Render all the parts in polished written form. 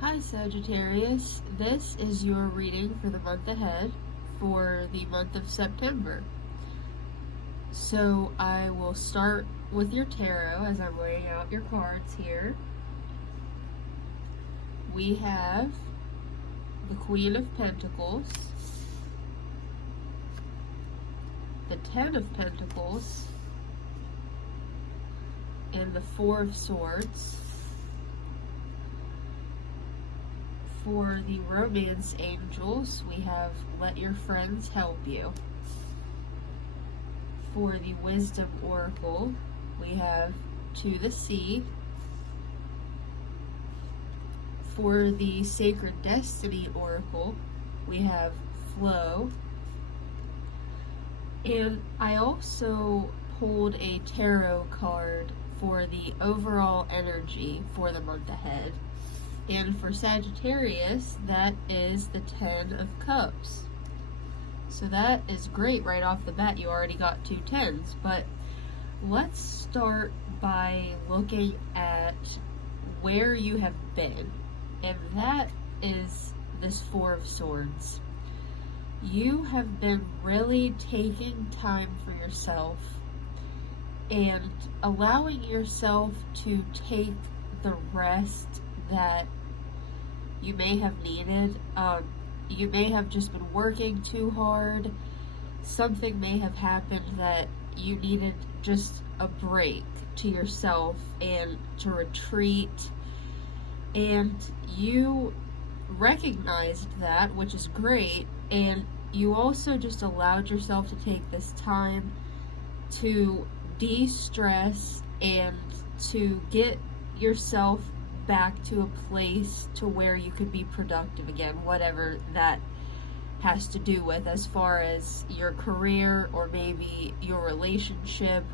Hi Sagittarius, this is your reading for the month ahead for the month of September. So I will start with your tarot as I'm laying out your cards here. We have the Queen of Pentacles, the Ten of Pentacles, and the Four of Swords. For the romance angels, we have Let Your Friends Help You. For the wisdom oracle, we have To the Sea. For the sacred destiny oracle, we have Flow. And I also pulled a tarot card for the overall energy for the month ahead. And for Sagittarius, that is the Ten of Cups. So that is great right off the bat. You already got 2 tens. But let's start by looking at where you have been. And that is this Four of Swords. You have been really taking time for yourself and allowing yourself to take the rest that you may have needed. You may have just been working too hard. Something may have happened that you needed just a break to yourself and to retreat. And you recognized that, which is great. And you also just allowed yourself to take this time to de-stress and to get yourself back to a place to where you could be productive again, whatever that has to do with, as far as your career or maybe your relationship.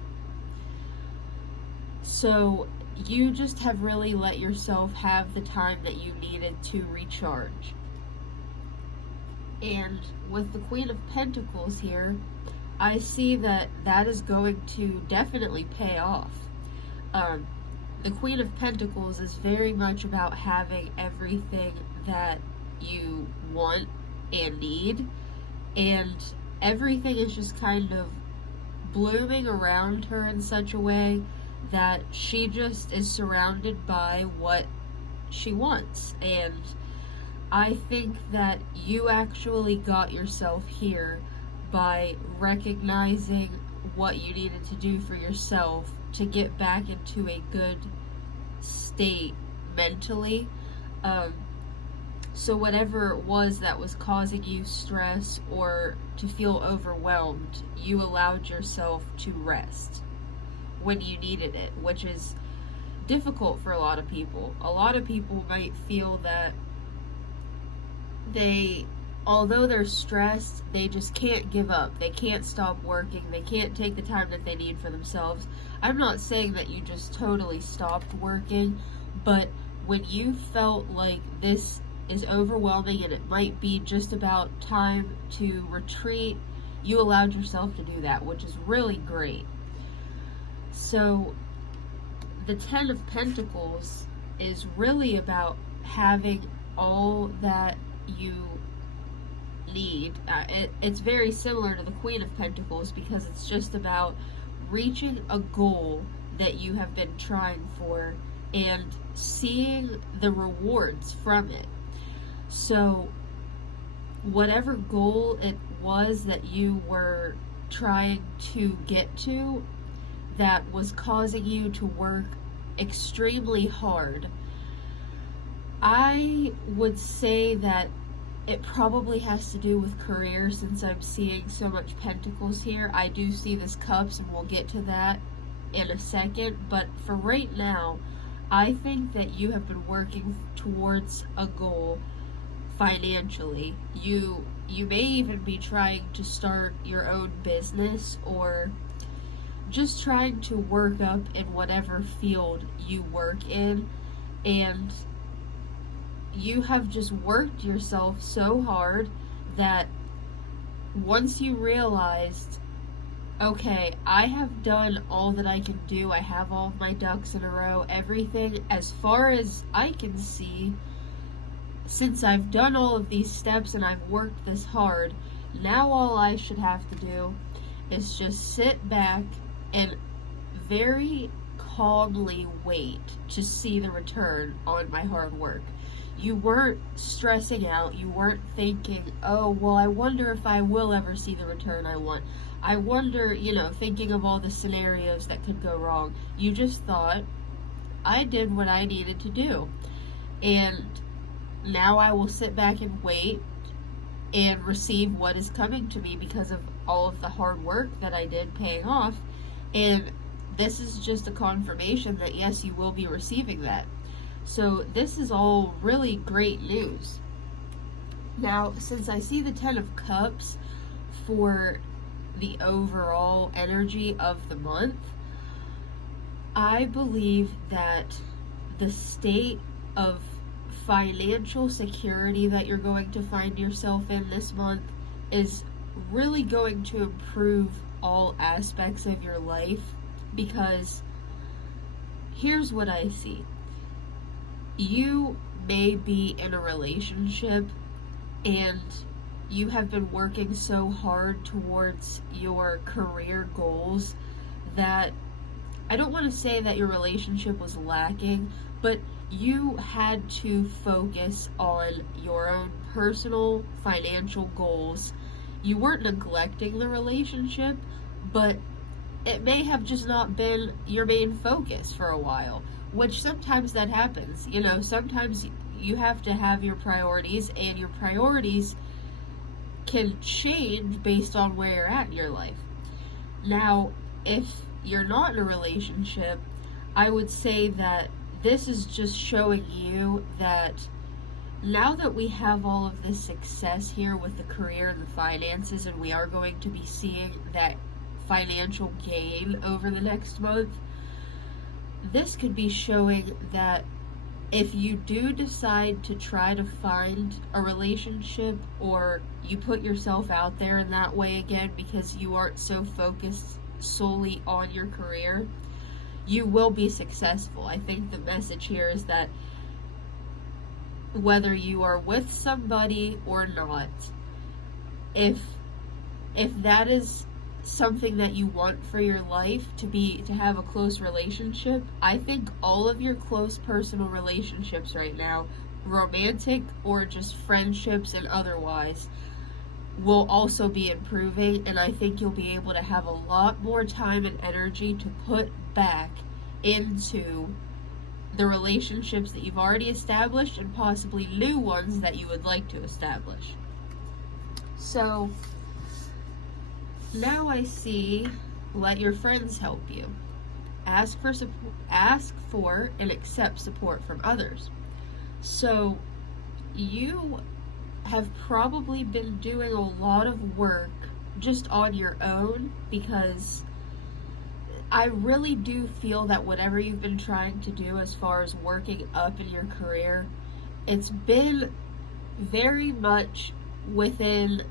So you just have really let yourself have the time that you needed to recharge. And with the Queen of Pentacles here, I see that that is going to definitely pay off. The Queen of Pentacles is very much about having everything that you want and need, and everything is just kind of blooming around her in such a way that she just is surrounded by what she wants. And I think that you actually got yourself here by recognizing what you needed to do for yourself to get back into a good state mentally. So whatever it was that was causing you stress or to feel overwhelmed, you allowed yourself to rest when you needed it, which is difficult for a lot of people. A lot of people might feel that although they're stressed, they just can't give up. They can't stop working. They can't take the time that they need for themselves. I'm not saying that you just totally stopped working, but when you felt like this is overwhelming and it might be just about time to retreat, you allowed yourself to do that, which is really great. So the Ten of Pentacles is really about having all that you need. It's very similar to the Queen of Pentacles because it's just about reaching a goal that you have been trying for and seeing the rewards from it. So whatever goal it was that you were trying to get to that was causing you to work extremely hard, I would say that it probably has to do with career, since I'm seeing so much pentacles here. I do see this cups, and we'll get to that in a second. But for right now, I think that you have been working towards a goal financially. You may even be trying to start your own business, or just trying to work up in whatever field you work in. And you have just worked yourself so hard that once you realized, okay, I have done all that I can do, I have all of my ducks in a row, everything as far as I can see since I've done all of these steps and I've worked this hard, now all I should have to do is just sit back and very calmly wait to see the return on my hard work. You weren't stressing out. You weren't thinking, oh, well, I wonder if I will ever see the return I want. I wonder, thinking of all the scenarios that could go wrong. You just thought, I did what I needed to do. And now I will sit back and wait and receive what is coming to me because of all of the hard work that I did paying off. And this is just a confirmation that yes, you will be receiving that. So this is all really great news. Now, since I see the 10 of Cups for the overall energy of the month, I believe that the state of financial security that you're going to find yourself in this month is really going to improve all aspects of your life, because here's what I see. You may be in a relationship and you have been working so hard towards your career goals that I don't want to say that your relationship was lacking, but you had to focus on your own personal financial goals. You weren't neglecting the relationship, but it may have just not been your main focus for a while, which sometimes that happens. Sometimes you have to have your priorities, and your priorities can change based on where you're at in your life. Now, if you're not in a relationship, I would say that this is just showing you that now that we have all of this success here with the career and the finances, and we are going to be seeing that financial gain over the next month, this could be showing that if you do decide to try to find a relationship, or you put yourself out there in that way again because you aren't so focused solely on your career, you will be successful. I think the message here is that whether you are with somebody or not, if that is something that you want for your life, to have a close relationship, I think all of your close personal relationships right now, romantic or just friendships and otherwise, will also be improving, and I think you'll be able to have a lot more time and energy to put back into the relationships that you've already established, and possibly new ones that you would like to establish. So now I see, let your friends help you. Ask for and accept support from others. So you have probably been doing a lot of work just on your own, because I really do feel that whatever you've been trying to do as far as working up in your career, it's been very much within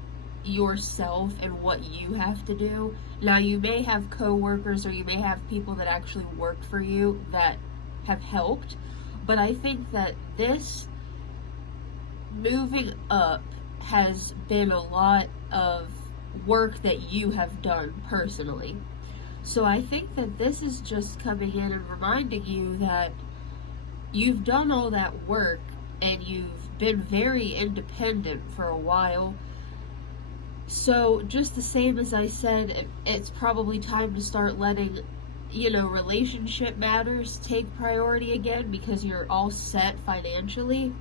yourself and what you have to do. Now, you may have co-workers, or you may have people that actually work for you that have helped, but I think that this moving up has been a lot of work that you have done personally. So I think that this is just coming in and reminding you that you've done all that work and you've been very independent for a while. So just the same as I said, it's probably time to start letting, relationship matters take priority again, because you're all set financially.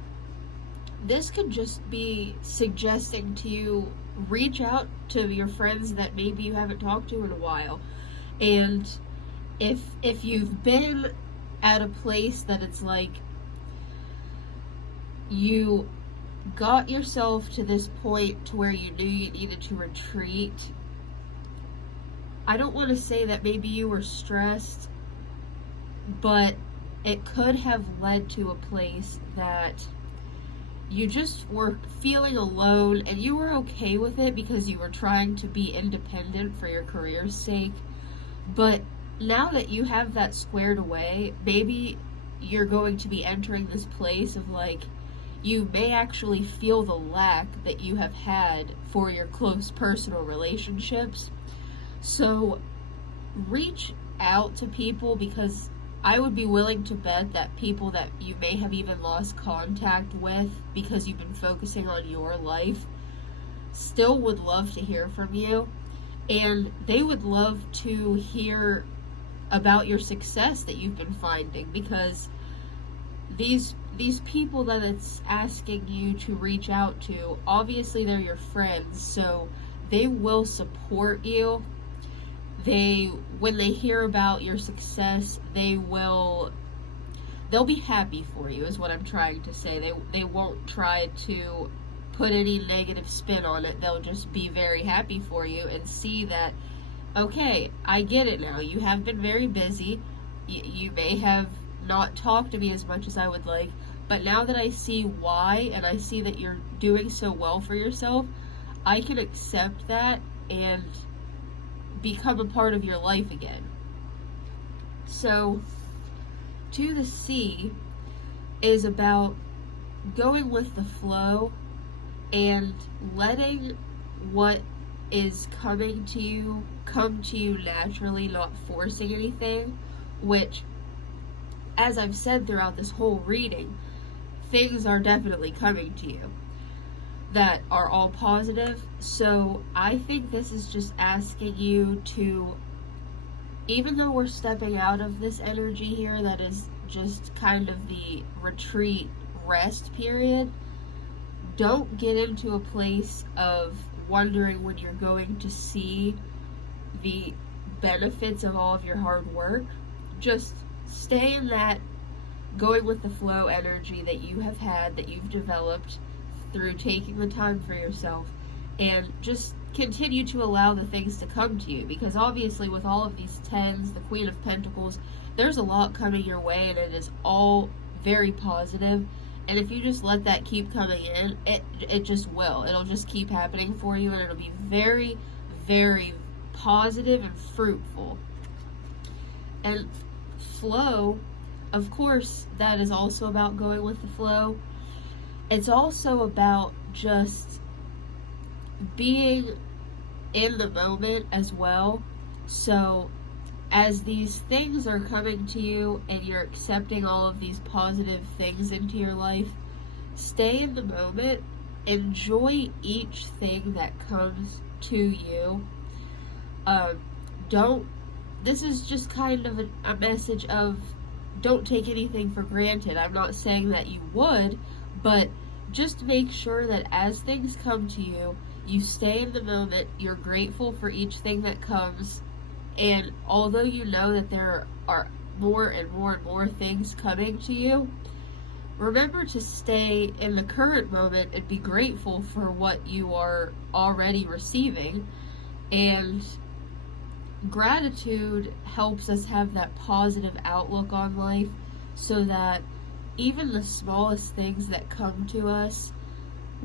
This could just be suggesting to you, reach out to your friends that maybe you haven't talked to in a while. And if you've been at a place that it's like you got yourself to this point to where you knew you needed to retreat, I don't want to say that maybe you were stressed, but it could have led to a place that you just were feeling alone, and you were okay with it because you were trying to be independent for your career's sake. But now that you have that squared away, maybe you're going to be entering this place of like, you may actually feel the lack that you have had for your close personal relationships. So reach out to people, because I would be willing to bet that people that you may have even lost contact with because you've been focusing on your life still would love to hear from you, and they would love to hear about your success that you've been finding, because these people that it's asking you to reach out to, obviously they're your friends, so they will support you. When they hear about your success, they'll be happy for you, is what I'm trying to say. They won't try to put any negative spin on it. They'll just be very happy for you and see that, okay, I get it now. You have been very busy. You may have not talked to me as much as I would like, but now that I see why, and I see that you're doing so well for yourself, I can accept that and become a part of your life again. So, to the sea is about going with the flow and letting what is coming to you come to you naturally, not forcing anything, which, as I've said throughout this whole reading, things are definitely coming to you that are all positive. So I think this is just asking you to, even though we're stepping out of this energy here that is just kind of the retreat rest period, don't get into a place of wondering when you're going to see the benefits of all of your hard work. Just stay in that going with the flow energy that you have had, that you've developed through taking the time for yourself, and just continue to allow the things to come to you, because obviously with all of these tens, the Queen of Pentacles, there's a lot coming your way, and it is all very positive. And if you just let that keep coming in, it just will. It'll just keep happening for you, and it'll be very, very positive and fruitful. And flow, of course, that is also about going with the flow. It's also about just being in the moment as well. So as these things are coming to you and you're accepting all of these positive things into your life, stay in the moment. Enjoy each thing that comes to you. This is just kind of a message of, don't take anything for granted. I'm not saying that you would, but just make sure that as things come to you, you stay in the moment, you're grateful for each thing that comes, and although you know that there are more and more and more things coming to you, remember to stay in the current moment and be grateful for what you are already receiving. And gratitude helps us have that positive outlook on life, so that even the smallest things that come to us,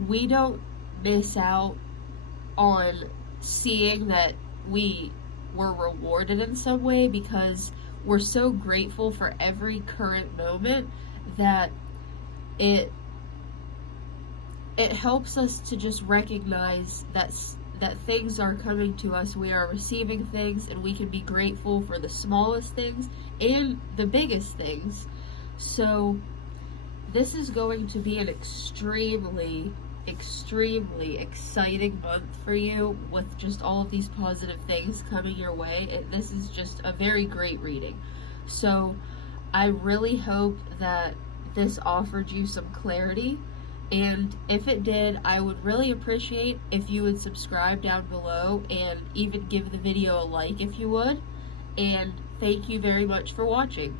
we don't miss out on seeing that we were rewarded in some way, because we're so grateful for every current moment that it helps us to just recognize that things are coming to us, we are receiving things, and we can be grateful for the smallest things and the biggest things. So this is going to be an extremely, extremely exciting month for you, with just all of these positive things coming your way. This is just a very great reading. So I really hope that this offered you some clarity, and if it did, I would really appreciate if you would subscribe down below, and even give the video a like if you would. And thank you very much for watching.